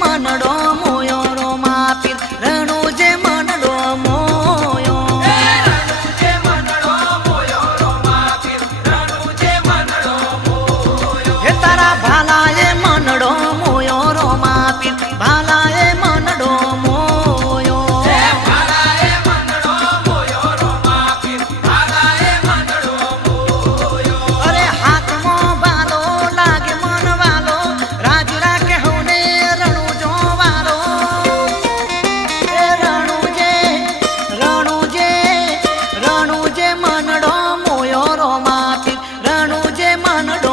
મનડો મોયો row માં પીર રણુ જે મનડો મોયો હે તારા ભાલાએ મનડો મોયો રો માં પીર ભાલાએ મનડો મોયો અરે હાથમાં બાલો લાગે મન વાલો રાજ રાખે હોને રણુ જો વાલો એ રણુ જે મનડો મોયો રો માં પીર રણુ જે મનડો